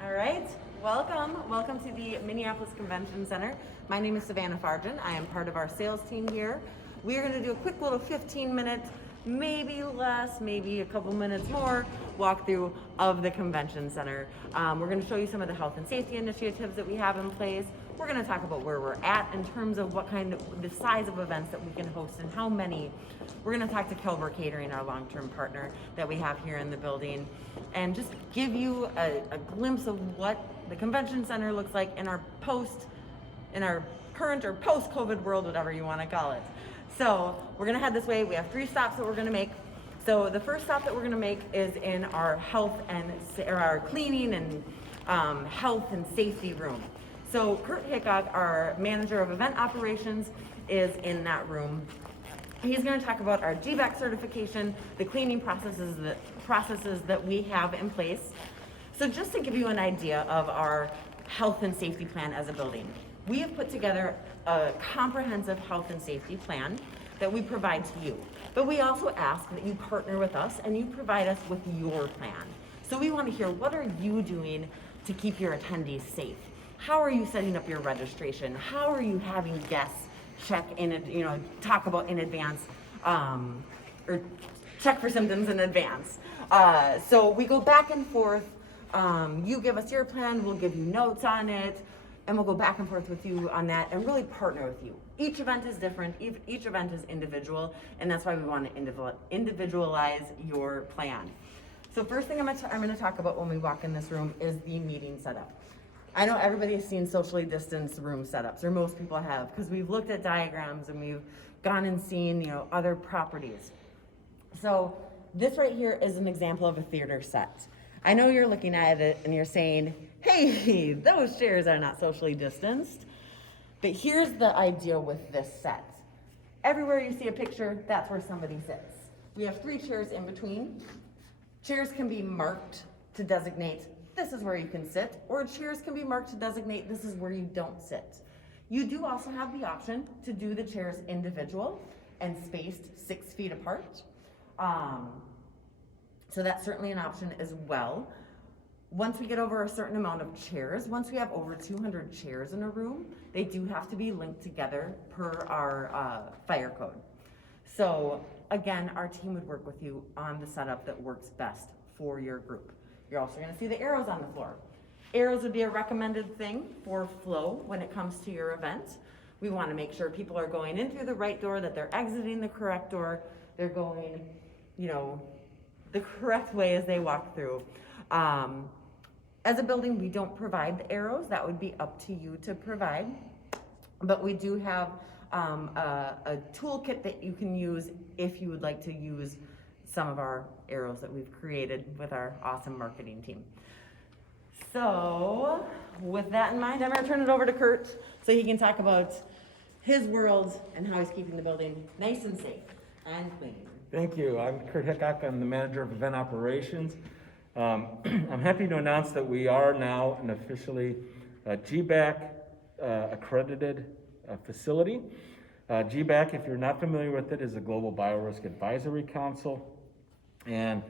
All right, welcome to the Minneapolis Convention Center. My name is Savannah Fargen. I am part of our sales team here. We are going to do a quick little 15-minute, maybe less, maybe a couple minutes more, walkthrough of the convention center. We're going to show you some of the health and safety initiatives that we have in place. We're going to talk about where we're at in terms of what kind of the size of events that we can host and how many. We're going to talk to Kelber Catering, our long-term partner that we have here in the building, and just give you a glimpse of what the convention center looks like in our current or post-COVID world, whatever you want to call it. So we're going to head this way. We have 3 stops that we're going to make. So the first stop that we're going to make is in our our cleaning and health and safety room. So Kurt Hickok, our manager of event operations, is in that room. He's going to talk about our GBAC certification, the cleaning processes that we have in place. So just to give you an idea of our health and safety plan as a building, we have put together a comprehensive health and safety plan that we provide to you. But we also ask that you partner with us and you provide us with your plan. So we want to hear, what are you doing to keep your attendees safe? How are you setting up your registration? How are you having guests talk about in advance, or check for symptoms in advance? So we go back and forth. You give us your plan, we'll give you notes on it, and we'll go back and forth with you on that and really partner with you. Each event is different, each event is individual, and that's why we want to individualize your plan. So first thing I'm going to talk about when we walk in this room is the meeting setup. I know everybody has seen socially distanced room setups, or most people have, because we've looked at diagrams and we've gone and seen, other properties. So this right here is an example of a theater set. I know you're looking at it and you're saying, hey, those chairs are not socially distanced. But here's the idea with this set. Everywhere you see a picture, that's where somebody sits. We have 3 chairs in between. Chairs can be marked to designate this is where you can sit, or chairs can be marked to designate this is where you don't sit. You do also have the option to do the chairs individual and spaced 6 feet apart. So that's certainly an option as well. Once we get over a certain amount of chairs, once we have over 200 chairs in a room, they do have to be linked together per our fire code. So again, our team would work with you on the setup that works best for your group. You're also going to see the arrows on the floor. Arrows would be a recommended thing for flow when it comes to your event. We want to make sure people are going in through the right door, that they're exiting the correct door, they're going, the correct way as they walk through. As a building, we don't provide the arrows. That would be up to you to provide. But we do have a toolkit that you can use if you would like to use some of our arrows that we've created with our awesome marketing team. So with that in mind, I'm going to turn it over to Kurt so he can talk about his world and how he's keeping the building nice and safe and clean. Thank you. I'm Kurt Hickok. I'm the manager of event operations. I'm happy to announce that we are now an officially GBAC accredited facility. GBAC, if you're not familiar with it, is a Global Biorisk Advisory Council, and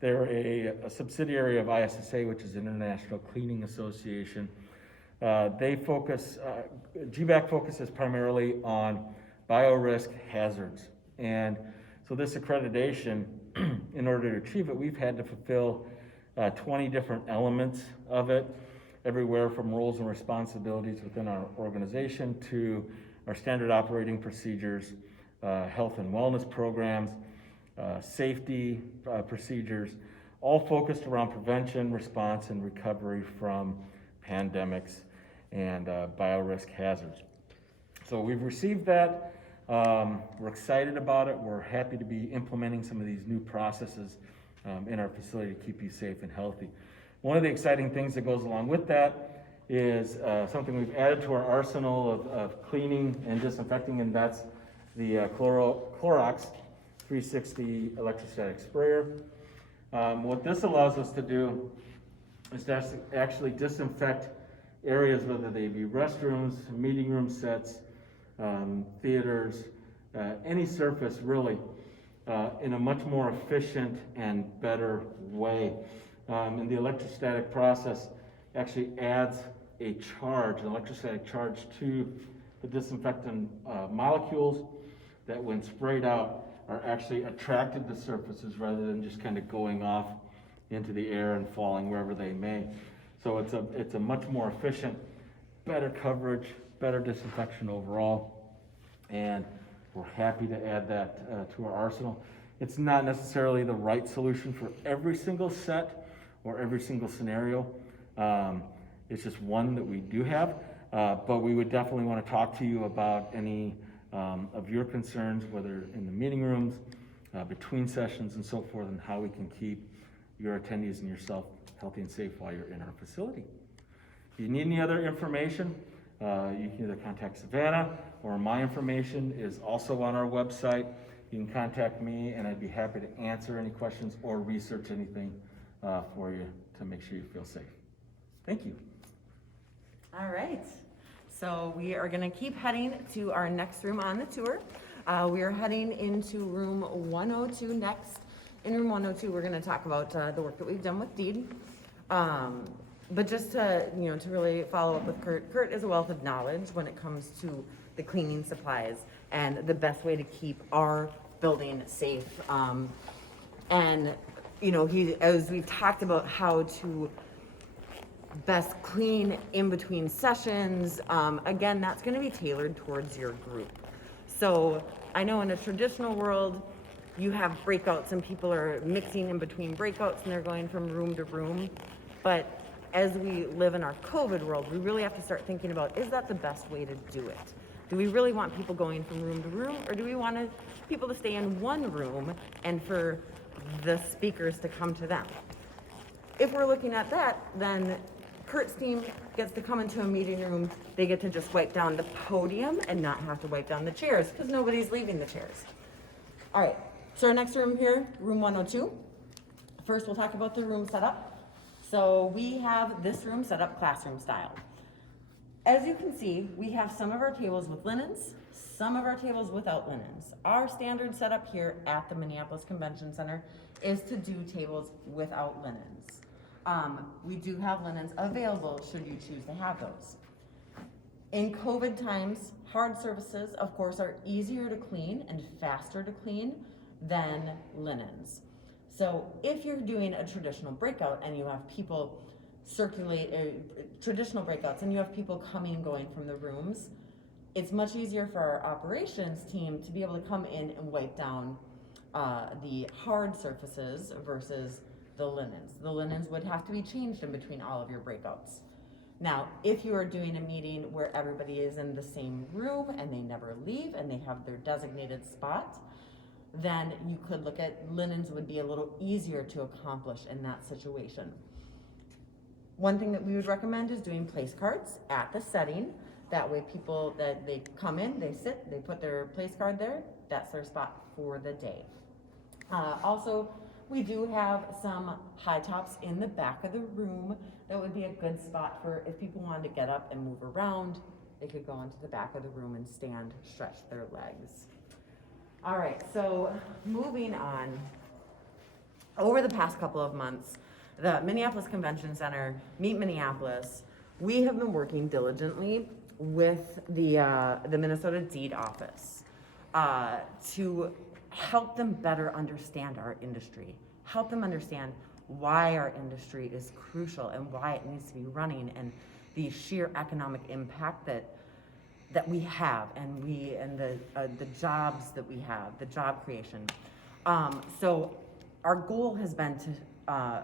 they're a subsidiary of ISSA, which is International Cleaning Association. GBAC focuses primarily on biorisk hazards, and so this accreditation, in order to achieve it, we've had to fulfill 20 different elements of it, everywhere from roles and responsibilities within our organization to our standard operating procedures, health and wellness programs, safety procedures, all focused around prevention, response, and recovery from pandemics and biorisk hazards. So we've received that. We're excited about it. We're happy to be implementing some of these new processes in our facility to keep you safe and healthy. One of the exciting things that goes along with that is something we've added to our arsenal of cleaning and disinfecting, and that's the Clorox 360 electrostatic sprayer. What this allows us to do is to actually disinfect areas, whether they be restrooms, meeting room sets, theaters, any surface really, in a much more efficient and better way. In the electrostatic process, actually adds a charge, an electrostatic charge to the disinfectant molecules that when sprayed out are actually attracted to surfaces rather than just kind of going off into the air and falling wherever they may. So it's a much more efficient, better coverage, better disinfection overall, and we're happy to add that to our arsenal. It's not necessarily the right solution for every single set or every single scenario. It's just one that we do have, but we would definitely want to talk to you about any of your concerns, whether in the meeting rooms, between sessions and so forth, and how we can keep your attendees and yourself healthy and safe while you're in our facility. If you need any other information, you can either contact Savannah, or my information is also on our website. You can contact me and I'd be happy to answer any questions or research anything for you to make sure you feel safe. Thank you. All right, so we are gonna keep heading to our next room on the tour. We are heading into room 102 next. In room 102, we're gonna talk about the work that we've done with Deed. But just to, to really follow up with Kurt, Kurt is a wealth of knowledge when it comes to the cleaning supplies and the best way to keep our building safe. And, as we've talked about how to best clean in between sessions, again, that's gonna be tailored towards your group. So I know in a traditional world, you have breakouts and people are mixing in between breakouts and they're going from room to room. But as we live in our COVID world, we really have to start thinking about, is that the best way to do it? Do we really want people going from room to room, or do we want people to stay in one room and for the speakers to come to them? If we're looking at that, then Kurt's team gets to come into a meeting room. They get to just wipe down the podium and not have to wipe down the chairs because nobody's leaving the chairs. All right, so our next room here, room 102. First, we'll talk about the room setup. So we have this room set up classroom style. As you can see, we have some of our tables with linens, some of our tables without linens. Our standard setup here at the Minneapolis Convention Center is to do tables without linens. We do have linens available should you choose to have those. In COVID times, hard surfaces, of course, are easier to clean and faster to clean than linens. So if you're doing a traditional breakout and you have people traditional breakouts and you have people coming and going from the rooms, it's much easier for our operations team to be able to come in and wipe down the hard surfaces versus the linens. The linens would have to be changed in between all of your breakouts. Now, if you are doing a meeting where everybody is in the same room and they never leave and they have their designated spot, then you could look at linens would be a little easier to accomplish in that situation. One thing that we would recommend is doing place cards at the setting. That way people, that they come in, they sit, they put their place card there, that's their spot for the day. Also, we do have some high tops in the back of the room. That would be a good spot for if people wanted to get up and move around, they could go into the back of the room and stand, stretch their legs. All right, so moving on. Over the past couple of months, the Minneapolis Convention Center, Meet Minneapolis, we have been working diligently with the Minnesota Deed office to help them better understand our industry, help them understand why our industry is crucial and why it needs to be running, and the sheer economic impact that we have, and the jobs that we have, the job creation. So our goal has been to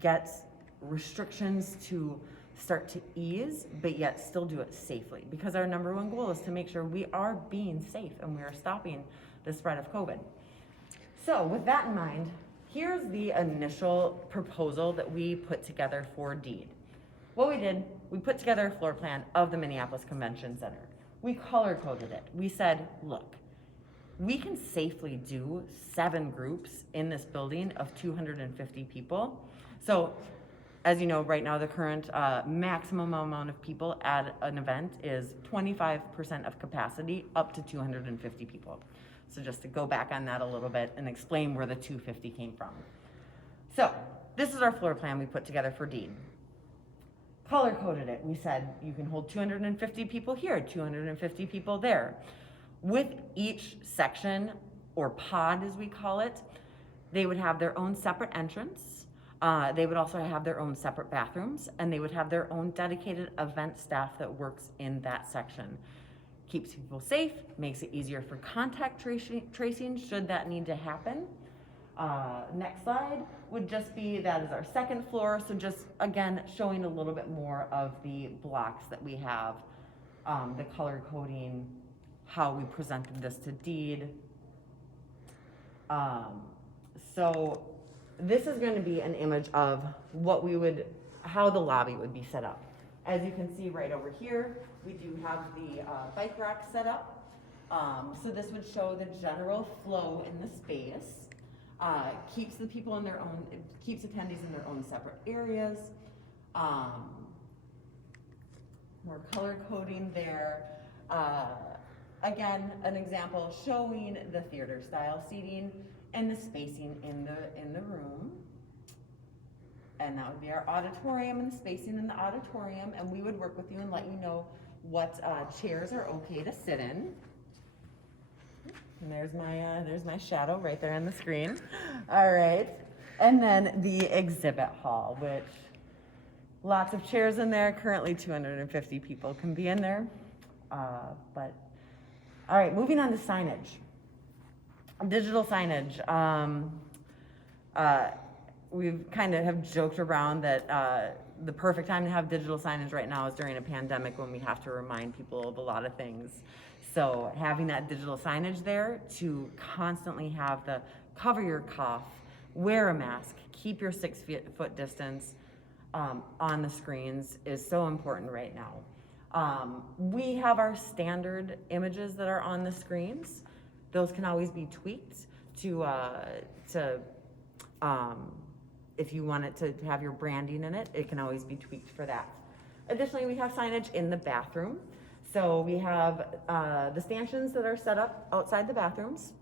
get restrictions to start to ease, but yet still do it safely, because our number one goal is to make sure we are being safe and we are stopping the spread of COVID. So with that in mind, here's the initial proposal that we put together for Deed. What we did, we put together a floor plan of the Minneapolis Convention Center. We color coded it. We said, look, we can safely do 7 groups in this building of 250 people. So, as you know, right now the current maximum amount of people at an event is 25% of capacity up to 250 people. So just to go back on that a little bit and explain where the 250 came from. So, this is our floor plan we put together for Deed. color coded it. We said you can hold 250 people here, 250 people there. With each section, or pod as we call it, they would have their own separate entrance. They would also have their own separate bathrooms, and they would have their own dedicated event staff that works in that section. Keeps people safe, makes it easier for contact tracing should that need to happen. Next slide would just be, that is our second floor. So just again, showing a little bit more of the blocks that we have, the color coding, how we presented this to deed. So this is going to be an image of what we would, how the lobby would be set up. As you can see right over here, we do have the bike rack set up. So this would show the general flow in the space. Keeps the people in their own, it keeps attendees in their own separate areas. More color coding there. Again, an example showing the theater style seating and the spacing in the room. And that would be our auditorium and the spacing in the auditorium. And we would work with you and let you know what chairs are okay to sit in. And there's my shadow right there on the screen. All right. And then the exhibit hall, which lots of chairs in there. Currently 250 people can be in there. But all right, moving on to signage. Digital signage. We've kind of have joked around that the perfect time to have digital signage right now is during a pandemic when we have to remind people of a lot of things. So having that digital signage there to constantly have the cover your cough, wear a mask, keep your 6 foot distance on the screens is so important right now. We have our standard images that are on the screens. Those can always be tweaked to if you want it to have your branding in it, it can always be tweaked for that. Additionally, we have signage in the bathroom. So we have the stanchions that are set up outside the bathrooms.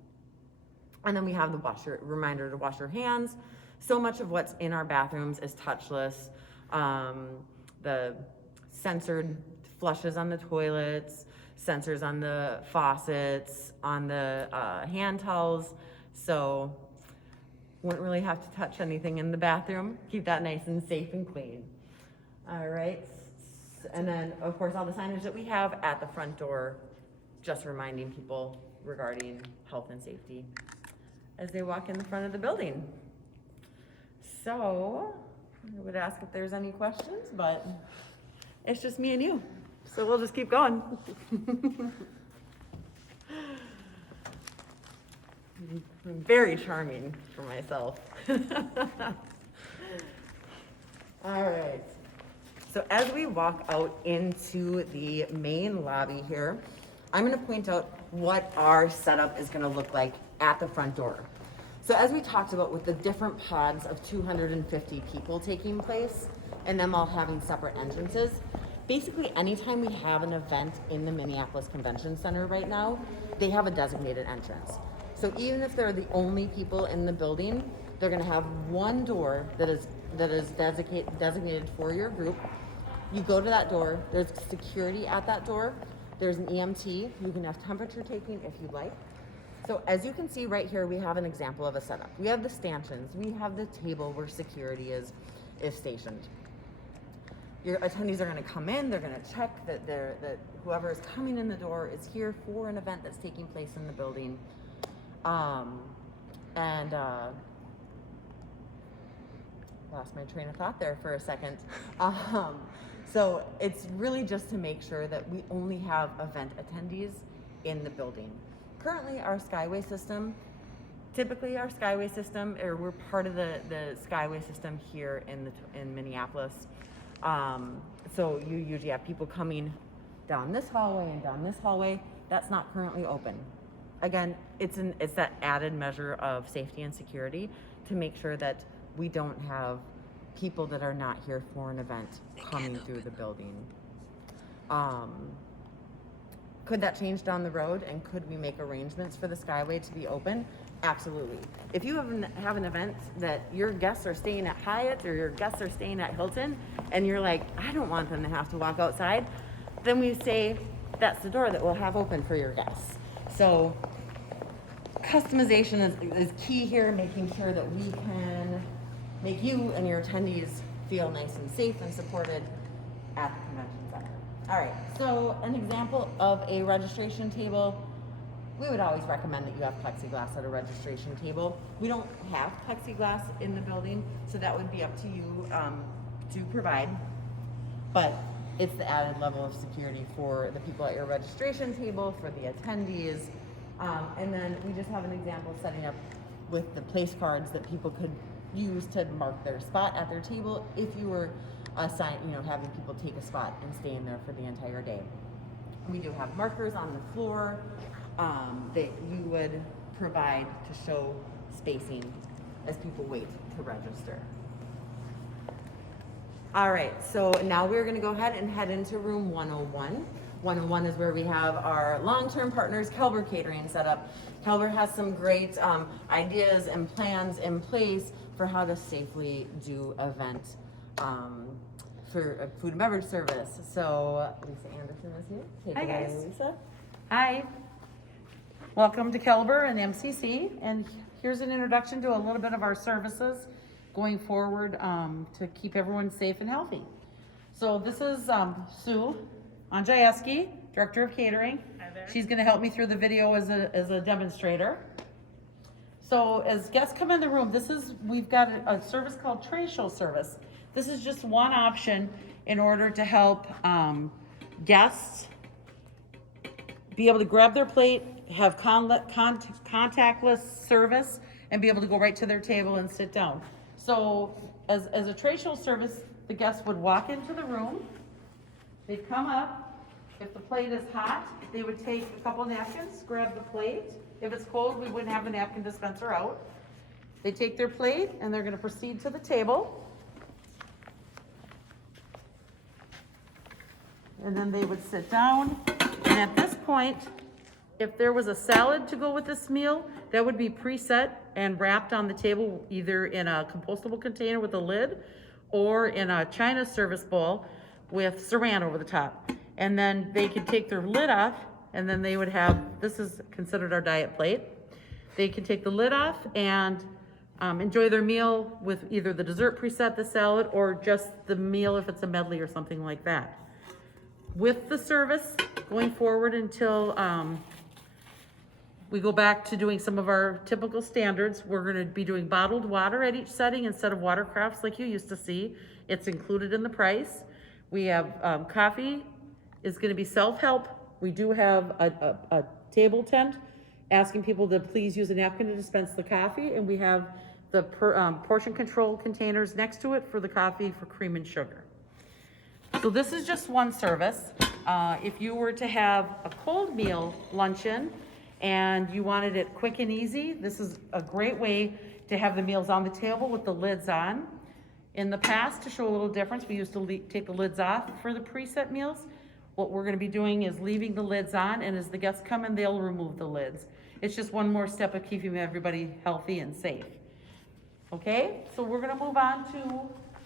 And then we have the reminder to wash your hands. So much of what's in our bathrooms is touchless. The censored flushes on the toilets, sensors on the faucets, on the hand towels. So wouldn't really have to touch anything in the bathroom. Keep that nice and safe and clean. All right. And then, of course, all the signage that we have at the front door, just reminding people regarding health and safety as they walk in the front of the building. So, I would ask if there's any questions, but it's just me and you. So we'll just keep going. I'm very charming for myself. All right. So as we walk out into the main lobby here, I'm going to point out what our setup is going to look like at the front door. So as we talked about with the different pods of 250 people taking place and them all having separate entrances, basically anytime we have an event in the Minneapolis Convention Center right now, they have a designated entrance. So even if they're the only people in the building, they're going to have one door that is designated for your group. You go to that door, there's security at that door, there's an EMT, you can have temperature taking if you like. So as you can see right here, we have an example of a setup. We have the stanchions, we have the table where security is stationed. Your attendees are going to come in, they're going to check that whoever is coming in the door is here for an event that's taking place in the building. Lost my train of thought there for a second. So it's really just to make sure that we only have event attendees in the building. Currently, our Skyway system, or we're part of the Skyway system here in Minneapolis. So you usually have people coming down this hallway and down this hallway. That's not currently open. Again, it's that added measure of safety and security to make sure that we don't have people that are not here for an event coming through the building. Could that change down the road, and could we make arrangements for the Skyway to be open? Absolutely. If you have an event that your guests are staying at Hyatt or your guests are staying at Hilton, and you're like, I don't want them to have to walk outside, then we say that's the door that we'll have open for your guests. So customization is key here, making sure that we can make you and your attendees feel nice and safe and supported at the convention center. All right, so an example of a registration table. We would always recommend that you have plexiglass at a registration table. We don't have plexiglass in the building, so that would be up to you to provide. But it's the added level of security for the people at your registration table, for the attendees. And then we just have an example setting up with the place cards that people could use to mark their spot at their table if you were having people take a spot and stay in there for the entire day. We do have markers on the floor that you would provide to show spacing as people wait to register. All right, so now we're gonna go ahead and head into room 101. 101 is where we have our long-term partners, Kelber Catering, set up. Kelber has some great ideas and plans in place for how to safely do event for food and beverage service. So Lisa Anderson is here. Take Hi, it away, guys. Lisa. Hi, welcome to Kelber and MCC, and here's an introduction to a little bit of our services going forward to keep everyone safe and healthy. So this is Sue Andrzejewski, Director of Catering. Hi there. She's gonna help me through the video as a demonstrator. So as guests come in the room, we've got a service called tray show service. This is just one option in order to help guests be able to grab their plate, have contactless service, and be able to go right to their table and sit down. So as a tray show service, the guests would walk into the room, they'd come up, if the plate is hot, they would take a couple napkins, grab the plate. If it's cold, we wouldn't have the napkin dispenser out. They take their plate and they're gonna proceed to the table. And then they would sit down, and at this point, if there was a salad to go with this meal, that would be preset and wrapped on the table, either in a compostable container with a lid or in a China service bowl with saran over the top. And then they could take their lid off, and then they would have, this is considered our diet plate. They can take the lid off and enjoy their meal with either the dessert preset, the salad, or just the meal if it's a medley or something like that. With the service going forward until we go back to doing some of our typical standards, we're gonna be doing bottled water at each setting instead of water crafts like you used to see. It's included in the price. We have coffee is gonna be self-help. We do have a table tent asking people to please use a napkin to dispense the coffee, and we have the portion control containers next to it for the coffee for cream and sugar. So this is just one service. If you were to have a cold meal luncheon and you wanted it quick and easy, this is a great way to have the meals on the table with the lids on. In the past, to show a little difference, we used to take the lids off for the preset meals. What we're gonna be doing is leaving the lids on, and as the guests come in, they'll remove the lids. It's just one more step of keeping everybody healthy and safe. Okay, so we're gonna move on to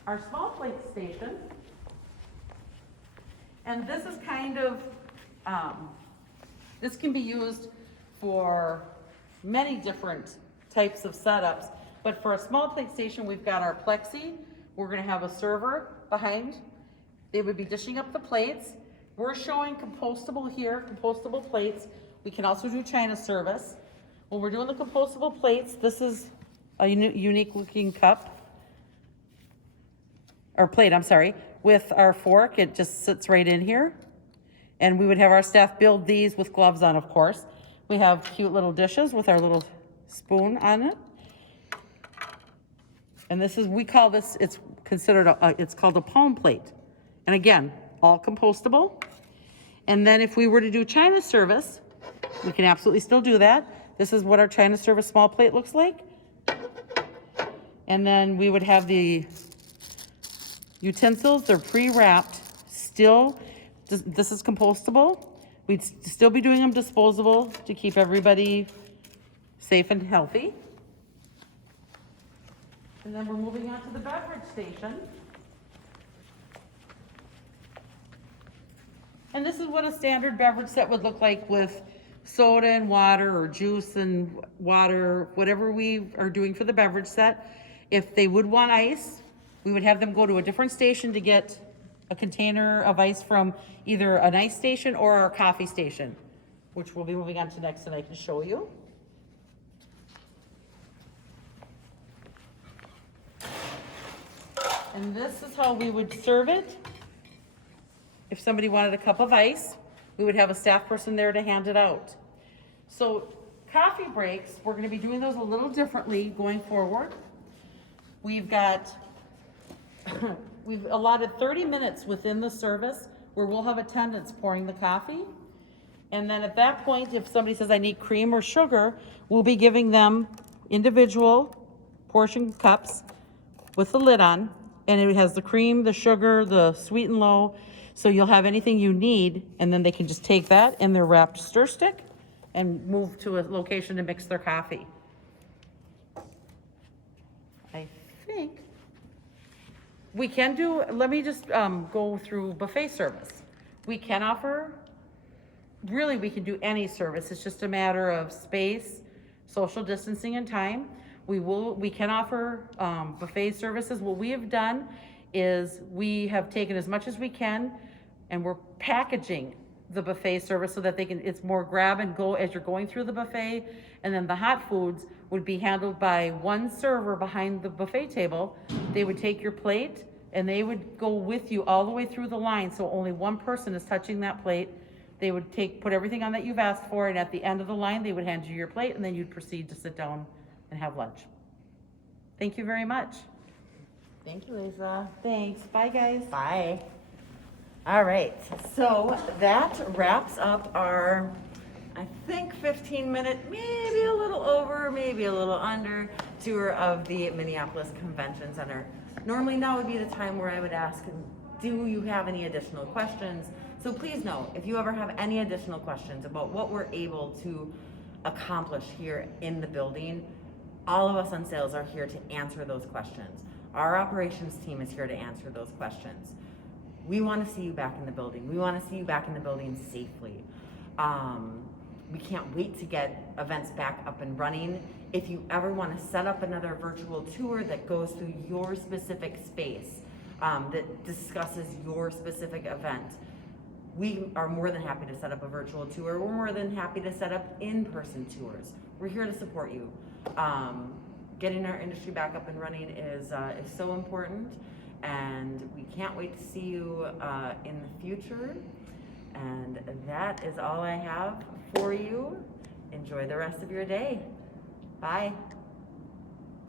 our small plate station. And this is kind of, this can be used for many different types of setups, but for a small plate station, we've got our plexi. We're gonna have a server behind. They would be dishing up the plates. We're showing compostable here, compostable plates. We can also do China service. When we're doing the compostable plates, this is a unique looking cup. Or plate, I'm sorry, with our fork. It just sits right in here. And we would have our staff build these with gloves on, of course. We have cute little dishes with our little spoon on it. And this is, we call this, it's considered, it's called a palm plate. And again, all compostable. And then if we were to do China service, we can absolutely still do that. This is what our China service small plate looks like. And then we would have the utensils, they're pre-wrapped, still, this is compostable. We'd still be doing them disposable to keep everybody safe and healthy. And then we're moving on to the beverage station. And this is what a standard beverage set would look like with soda and water or juice and water, whatever we are doing for the beverage set. If they would want ice, we would have them go to a different station to get a container of ice from either an ice station or our coffee station, which we'll be moving on to next and I can show you. And this is how we would serve it. If somebody wanted a cup of ice, we would have a staff person there to hand it out. So coffee breaks, we're gonna be doing those a little differently going forward. We've allotted 30 minutes within the service where we'll have attendants pouring the coffee. And then at that point, if somebody says, I need cream or sugar, we'll be giving them individual portion cups with the lid on. And it has the cream, the sugar, the sweet and low. So you'll have anything you need, and then they can just take that in their wrapped stir stick and move to a location to mix their coffee. I think we can do, let me just go through buffet service. We can offer, really we can do any service. It's just a matter of space, social distancing, and time. We can offer buffet services. What we have done is we have taken as much as we can and we're packaging the buffet service so that it's more grab and go as you're going through the buffet. And then the hot foods would be handled by one server behind the buffet table. They would take your plate and they would go with you all the way through the line. So only one person is touching that plate. They would put everything on that you've asked for, and at the end of the line, they would hand you your plate, and then you'd proceed to sit down and have lunch. Thank you very much. Thank you, Lisa. Thanks. Bye, guys. Bye. All right, so that wraps up our, I think 15-minute, maybe a little over, maybe a little under, tour of the Minneapolis Convention Center. Normally now would be the time where I would ask, do you have any additional questions? So please know, if you ever have any additional questions about what we're able to accomplish here in the building, all of us on sales are here to answer those questions. Our operations team is here to answer those questions. We want to see you back in the building. We want to see you back in the building safely. We can't wait to get events back up and running. If you ever want to set up another virtual tour that goes through your specific space, that discusses your specific event, we are more than happy to set up a virtual tour. We're more than happy to set up in-person tours. We're here to support you. Getting our industry back up and running is so important, and we can't wait to see you in the future. And that is all I have for you. Enjoy the rest of your day. Bye.